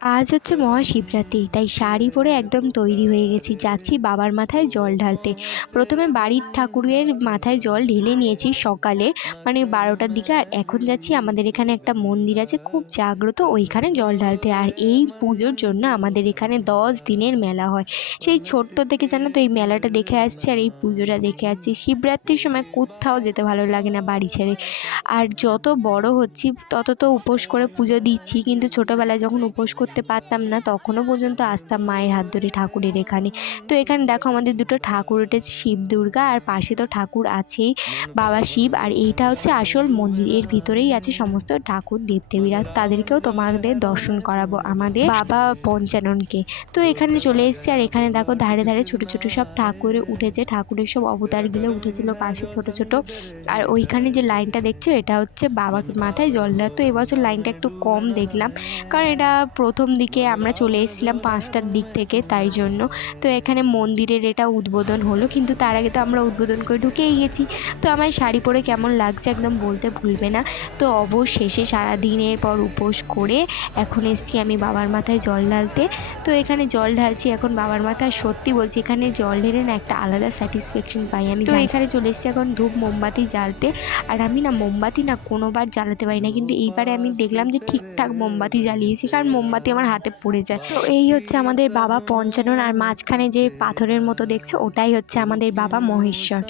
আজ হচ্ছে মহাশিবরাত্রি, তাই শাড়ি পরে একদম তৈরি হয়ে গেছি, যাচ্ছি বাবার মাথায় জল ঢালতে। প্রথমে বাড়ির ঠাকুরের মাথায় জল ঢেলে নিয়েছি সকালে, মানে 12টার দিকে। আর এখন যাচ্ছি আমাদের এখানে একটা মন্দির আছে খুব জাগ্রত, ওইখানে জল ঢালতে। আর এই পুজোর জন্য আমাদের এখানে 10 দিনের মেলা হয়। সেই ছোট্ট থেকে জানো তো এই মেলাটা দেখে আসছি আর এই পুজোটা দেখে আসছি। শিবরাত্রির সময় কোথাও যেতে ভালো লাগে না বাড়ি ছেড়ে। আর যত বড় হচ্ছি তত তো উপোস করে পুজো দিচ্ছি, কিন্তু ছোটোবেলায় যখন উপোস করতে পারতাম না তখনও পর্যন্ত আসতাম মায়ের হাত ধরে ঠাকুরের এখানে। তো এখানে দেখো আমাদের দুটো ঠাকুর উঠেছে, শিব দুর্গা, আর পাশে তো ঠাকুর আছেই বাবা শিব। আর এইটা হচ্ছে আসল মন্দির, এর ভিতরেই আছে সমস্ত ঠাকুর দেবদেবীরা, তাদেরকেও তোমাদের দর্শন করাবো আমাদের বাবা পঞ্চাননকে। তো এখানে চলে এসেছি, আর এখানে দেখো ধারে ধারে ছোট ছোট সব ঠাকুর উঠেছে, ঠাকুরের সব অবতারগুলো উঠেছিল পাশে ছোট ছোট। আর ওইখানে যে লাইনটা দেখছো এটা হচ্ছে বাবাকে মাথায় জল দেওয়া। তো এবছর লাইনটা একটু কম দেখলাম, কারণ এটা প্রথম দিকে আমরা চলে এসেছিলাম 5টার দিক থেকে, তাই জন্য। তো এখানে মন্দিরের এটা উদ্বোধন হলো, কিন্তু তার আগে তো আমরা উদ্বোধন করে ঢুকেই গেছি। তো আমার শাড়ি পরে কেমন লাগছে একদম বলতে ভুলবে না। তো অবশেষে সারাদিনের পর উপোস করে এখন এসেছি আমি বাবার মাথায় জল ঢালতে। তো এখানে জল ঢালছি এখন বাবার মাথায়। সত্যি বলছি, এখানে জল ঢেলে না একটা আলাদা স্যাটিসফ্যাকশন পাই আমি। তো এখানে চলে এসেছি এখন ধূপ মোমবাতি জ্বালতে। আর আমি না মোমবাতি না কোনোবার জ্বালাতে পারি না, কিন্তু এইবারে আমি দেখলাম যে ঠিকঠাক মোমবাতি জ্বালিয়েছি, কারণ মোমবাতি আমার হাতে পড়ে যায়। তো এই হচ্ছে আমাদের বাবা পঞ্চানন, আর মাঝখানে যে পাথরের মতো দেখছো ওটাই হচ্ছে আমাদের বাবা মহেশ্বর।